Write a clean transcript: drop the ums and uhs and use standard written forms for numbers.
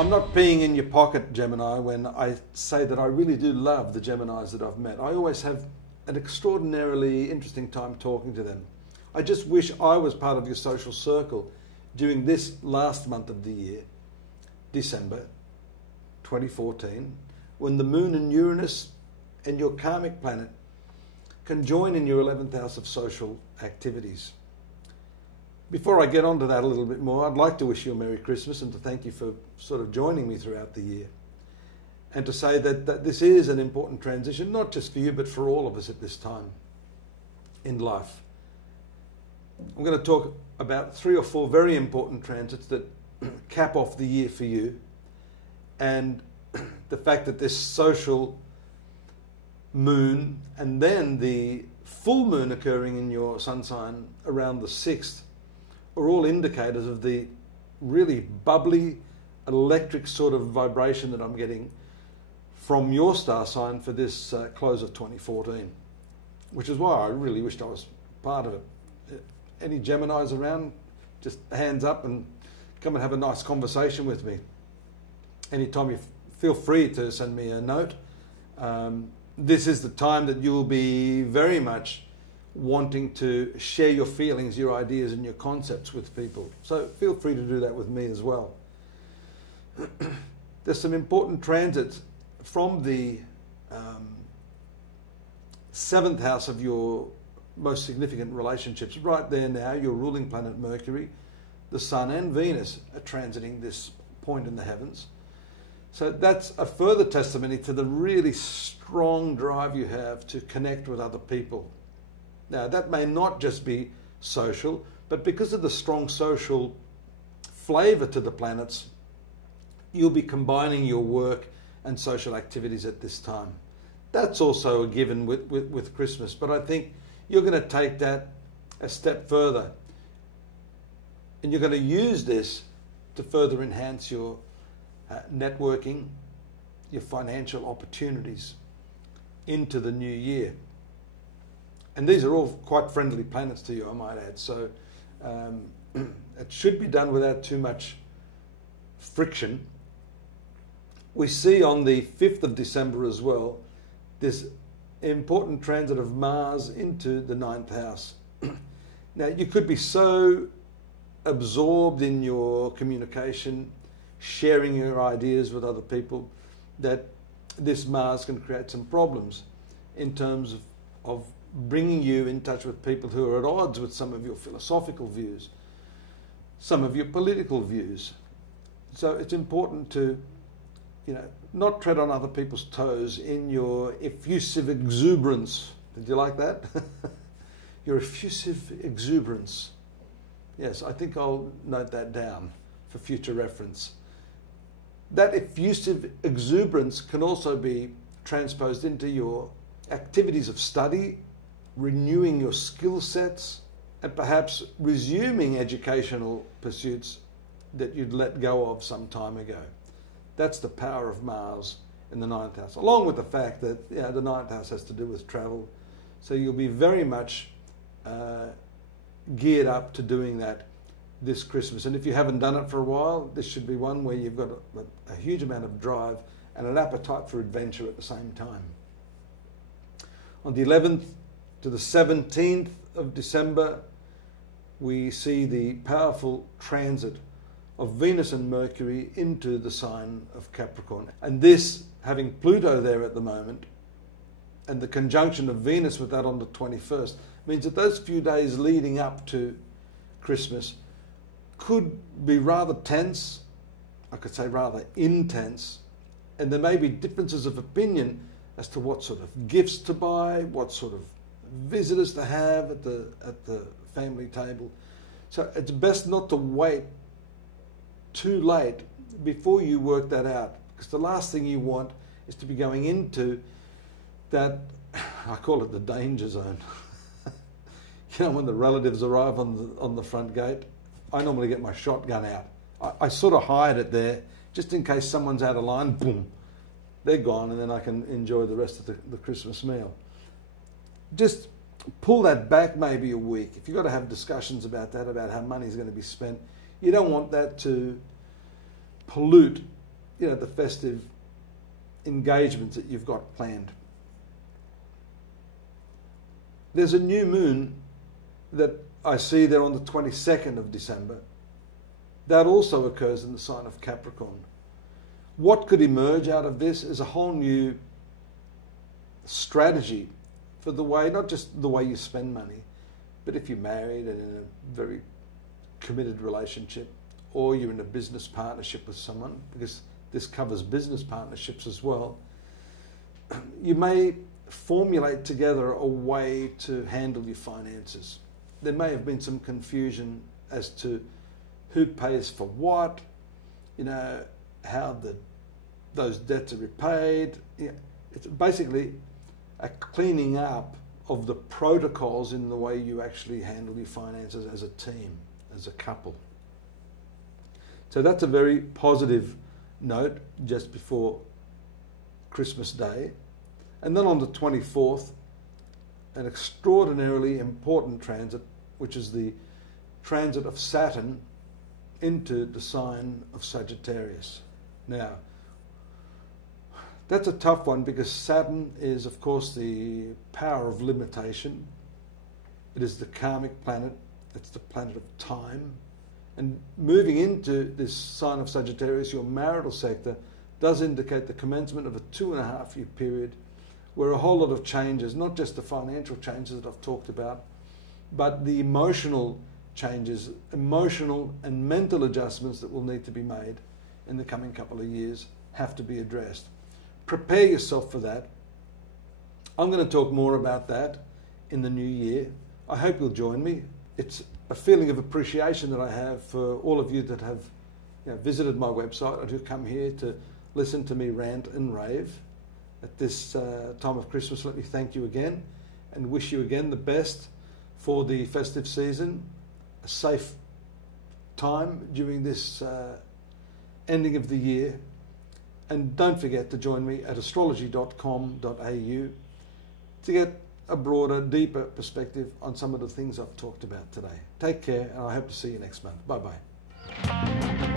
I'm not peeing in your pocket, Gemini, when I say that I really do love the Geminis that I've met. I always have an extraordinarily interesting time talking to them. I just wish I was part of your social circle during this last month of the year, December 2014, when the Moon and Uranus and your karmic planet can join in your 11th house of social activities. Before I get on to that a little bit more, I'd like to wish you a Merry Christmas and to thank you for sort of joining me throughout the year. And to say that this is an important transition, not just for you, but for all of us at this time in life. I'm going to talk about 3 or 4 very important transits that cap off the year for you, and the fact that this social moon and then the full moon occurring in your sun sign around the 6th are all indicators of the really bubbly, electric sort of vibration that I'm getting from your star sign for this close of 2014, which is why I really wished I was part of it. Any Geminis around, just hands up and come and have a nice conversation with me. Anytime you feel free to send me a note. This is the time that you'll be very much wanting to share your feelings, your ideas and your concepts with people. So feel free to do that with me as well. There's some important transits from the 7th house of your most significant relationships. Right there now, your ruling planet Mercury, the Sun and Venus are transiting this point in the heavens. So that's a further testimony to the really strong drive you have to connect with other people. Now, that may not just be social, but because of the strong social flavour to the planets, you'll be combining your work and social activities at this time. That's also a given with Christmas, but I think you're going to take that a step further. And you're going to use this to further enhance your networking, your financial opportunities into the new year. And these are all quite friendly planets to you, I might add. So it should be done without too much friction. We see on the 5th of December as well, this important transit of Mars into the 9th house. Now, you could be so absorbed in your communication, sharing your ideas with other people, that this Mars can create some problems in terms of bringing you in touch with people who are at odds with some of your philosophical views, some of your political views. So it's important to, not tread on other people's toes in your effusive exuberance. Did you like that? Your effusive exuberance. Yes, I think I'll note that down for future reference. That effusive exuberance can also be transposed into your activities of study, renewing your skill sets, and perhaps resuming educational pursuits that you'd let go of some time ago. That's the power of Mars in the 9th house, along with the fact that the 9th house has to do with travel. So you'll be very much geared up to doing that this Christmas. And if you haven't done it for a while, this should be one where you've got a huge amount of drive and an appetite for adventure at the same time. On the 11th to the 17th of December, we see the powerful transit of Venus and Mercury into the sign of Capricorn. And this, having Pluto there at the moment, and the conjunction of Venus with that on the 21st, means that those few days leading up to Christmas could be rather tense, I could say rather intense, and there may be differences of opinion as to what sort of gifts to buy, what sort of visitors to have at the family table. So it's best not to wait too late before you work that out, because the last thing you want is to be going into that, I call it the danger zone. When the relatives arrive on the front gate, I normally get my shotgun out. I sort of hide it there just in case someone's out of line. Boom, they're gone, and then I can enjoy the rest of the Christmas meal. Just pull that back maybe a week. If you've got to have discussions about that, about how money is going to be spent, you don't want that to pollute the festive engagements that you've got planned. There's a new moon that I see there on the 22nd of December. That also occurs in the sign of Capricorn. What could emerge out of this is a whole new strategy for the way, not just the way you spend money, but if you're married and in a very committed relationship, or you're in a business partnership with someone, because this covers business partnerships as well, you may formulate together a way to handle your finances. There may have been some confusion as to who pays for what, how those debts are repaid. It's basically a cleaning up of the protocols in the way you actually handle your finances as a team, as a couple. So that's a very positive note just before Christmas Day. And then on the 24th, an extraordinarily important transit, which is the transit of Saturn into the sign of Sagittarius. Now, that's a tough one because Saturn is, of course, the power of limitation. It is the karmic planet. It's the planet of time. And moving into this sign of Sagittarius, your marital sector does indicate the commencement of a 2.5-year period where a whole lot of changes, not just the financial changes that I've talked about, but the emotional changes, emotional and mental adjustments that will need to be made in the coming couple of years have to be addressed. Prepare yourself for that. I'm going to talk more about that in the new year. I hope you'll join me. It's a feeling of appreciation that I have for all of you that have visited my website and who come here to listen to me rant and rave. At this time of Christmas, let me thank you again and wish you again the best for the festive season, a safe time during this ending of the year. And don't forget to join me at astrology.com.au to get a broader, deeper perspective on some of the things I've talked about today. Take care, and I hope to see you next month. Bye-bye.